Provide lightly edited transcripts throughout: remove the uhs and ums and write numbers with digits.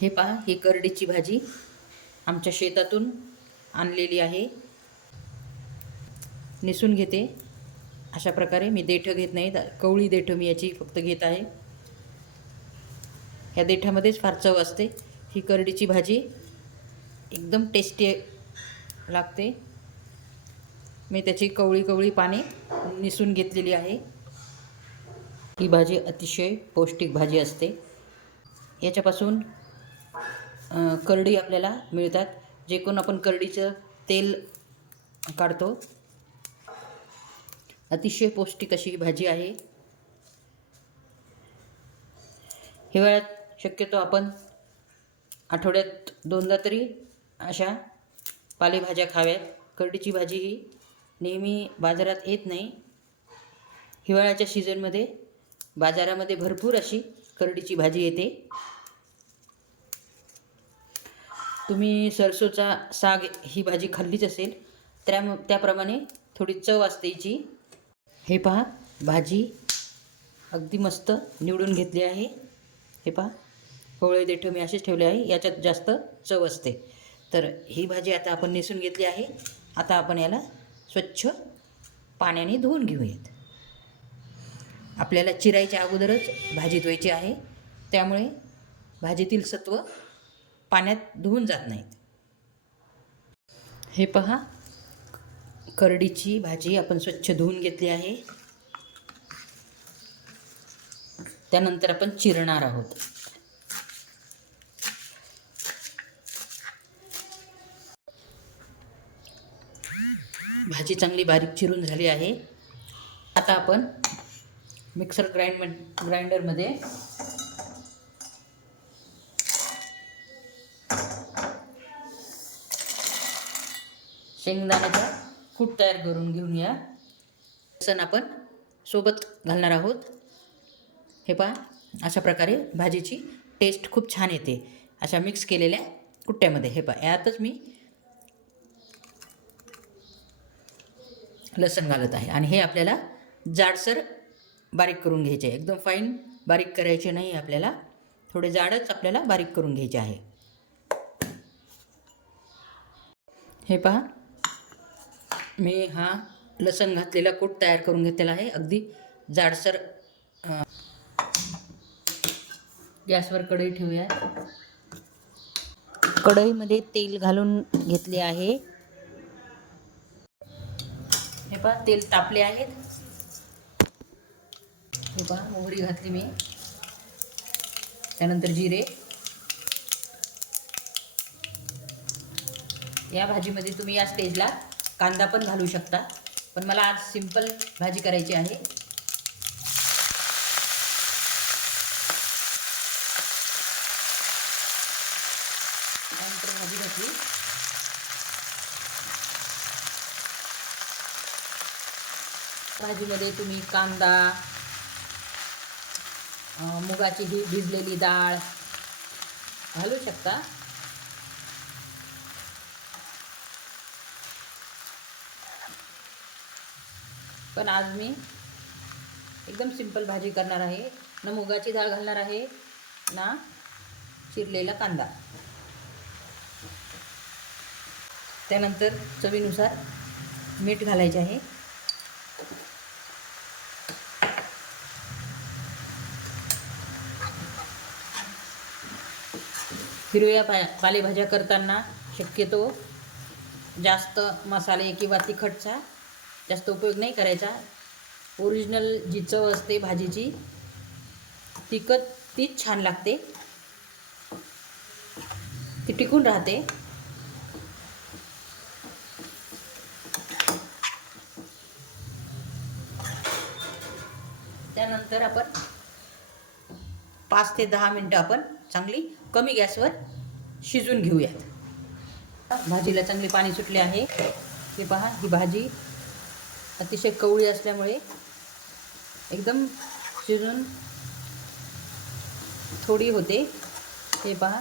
हे पहा, ही करडीची भाजी आमच्या शेतातून आणलेली आहे. निसून घेते. अशा प्रकारे मी देठं घेत नाही, कवळी देठं मी याची फक्त घेत आहे. ह्या देठामध्येच फार चव असते. ही करडीची भाजी एकदम टेस्टी लागते. मी त्याची कवळी कवळी पाने निसून घेतलेली आहे. ही भाजी अतिशय पौष्टिक भाजी असते. याच्यापासून करडी आपल्याला मिळतात. जे कोण आपण करडीचं तेल काढतो. अतिशय पौष्टिक अशी ही भाजी आहे. हिवाळ्यात शक्यतो आपण आठवड्यात 2दा तरी अशा पालेभाज्या खाव्यात. करडीची भाजी ही नेहमी बाजारात येत नाही. हिवाळ्याच्या सीझनमध्ये बाजारामध्ये भरपूर अशी करडीची भाजी येते. तुम्ही सरसोचा साग ही भाजी खाल्लीच असेल, त्याप्रमाणे थोडी चव असते हिची. हे पहा, भाजी अगदी मस्त निवडून घेतली आहे. हे पहा, कोवळे देठं मी असेच ठेवले आहे. याच्यात जास्त चव असते. तर ही भाजी आता आपण नेसून घेतली आहे. आता आपण याला स्वच्छ पाण्याने धुवून घेऊयात. आपल्याला चिरायच्या अगोदरच भाजी धुवायची आहे, त्यामुळे भाजीतील सत्व पाण्यात धुवून जात नाहीत. हे पहा, करडीची भाजी आपण स्वच्छ धुवून घेतली आहे. त्यानंतर आपण चिरणार आहोत. भाजी चांगली बारीक चिरून झाली आहे. आता आपण मिक्सर ग्राइंडरमध्ये शेंगदाण्याचा कूट तयार करून घेऊन या. लसूण आपण सोबत घालणार आहोत. हे पहा, अशा प्रकारे भाजीची टेस्ट खूप छान येते अशा मिक्स केलेल्या कुट्ट्यामध्ये. हे पहा, यातच मी लसूण घालत आहे. आणि हे आपल्याला जाडसर बारीक करून घ्यायचे आहे. एकदम फाईन बारीक करायचे नाही आपल्याला, थोडे जाडच आपल्याला बारीक करून घ्यायचे आहे. हे पहा, मी हा लसूण घातलेला कूट तयार करून घेतलेला आहे. अगदी जाडसर. गॅसवर कढई ठेवूया. कढईमध्ये तेल घालून घेतले आहे. हे पहा, तेल तापले आहेत. हे पहा, मोहरी घातली मी. त्यानंतर जिरे. या भाजीमध्ये तुम्ही या स्टेजला कांदा पण घालू शकता, पण मला आज सिंपल भाजी करायची आहे. त्यानंतर भाजी घातली. भाजीमध्ये तुम्ही कांदा, मुगाची ही भिजलेली डाळ घालू शकता. पण आज मी एकदम सिंपल भाजी करणार आहे. ना मुगाची डाळ घालणार आहे, ना चिरलेला कांदा. त्यानंतर चवीनुसार मीठ घालायचे आहे. हिरव्या पालेभाज्या करताना शक्यतो जास्त मसाले किंवा तिखटचा जास्त उपयोग नाही करायचा. ओरिजिनल जी चव असते भाजीची तीच छान लागते, ती टिकून राहते. त्यानंतर आपण 5 ते 10 मिनटं आपण चांगली कमी गॅसवर शिजून घेऊयात. भाजीला चांगले पाणी सुटले आहे. हे पहा, ही भाजी अतिशय कवळी असल्यामुळे एकदम शिजून थोडी होते. हे पहा,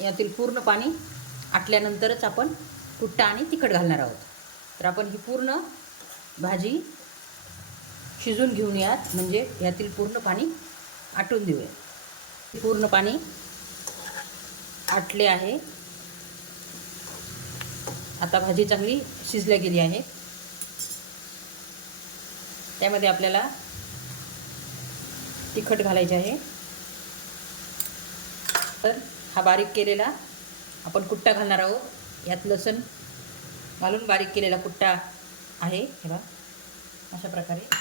यातील पूर्ण पाणी आटल्यानंतरच आपण कुट्टा आणि तिखट घालणार आहोत. तर आपण ही पूर्ण भाजी शिजून घेऊन यात, म्हणजे यातील पूर्ण पाणी आटून देऊया. पूर्ण पाणी आटले आहे. आता भाजी चांगली शिजल्या गेली आहे. त्यामध्ये आपल्याला तिखट घालायचे आहे. तर हा बारीक केलेला आपण कुट्टा घालणार आहोत. यात लसूण घालून बारीक केलेला कुट्टा आहे. हे बघा अशा प्रकारे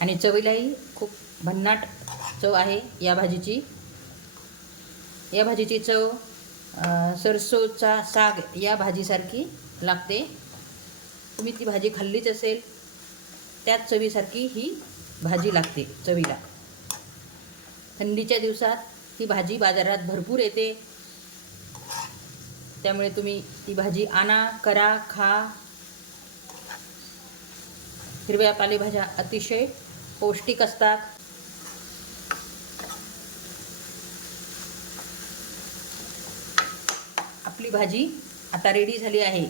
आणि चवीलाही खूप भन्नाट चव आहे या भाजीची. या भाजीची चव सरसोचा साग या भाजीसारखी लागते. तुम्ही ती भाजी खाल्लीच असेल, त्याच चवीसारखी ही भाजी लागते चवीला. थंडीच्या दिवसात ही भाजी बाजारात भरपूर येते. त्यामुळे तुम्ही ती भाजी आणा, करा, खा. हिरव्या पालेभाज्या अतिशय पौष्टिक असतात. आपली भाजी आता रेडी झाली आहे.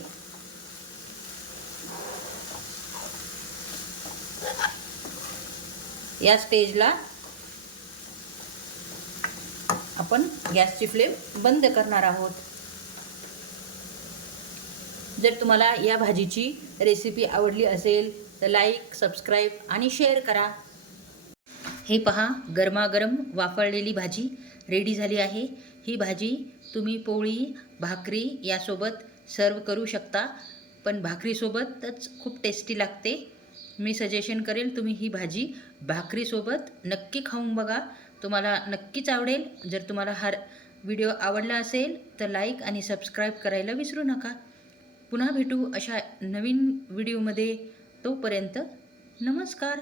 या स्टेजला आपण गॅसची फ्लेम बंद करणार आहोत. जर तुम्हाला या भाजीची रेसिपी आवडली असेल तर लाईक, सबस्क्राईब आणि शेअर करा. हे पहा, गरमागरम वाफळलेली भाजी रेडी झाली आहे. ही भाजी तुम्ही पोळी, भाकरी यासोबत सर्व करू शकता. पण भाकरीसोबतच खूप टेस्टी लागते. मी सजेशन करेल तुम्ही ही भाजी भाकरीसोबत नक्की खाऊन बघा. तुम्हाला नक्कीच आवडेल. जर तुम्हाला हा व्हिडिओ आवडला असेल तर लाईक आणि सबस्क्राईब करायला विसरू नका. पुन्हा भेटू अशा नवीन व्हिडिओमध्ये. तोपर्यंत नमस्कार.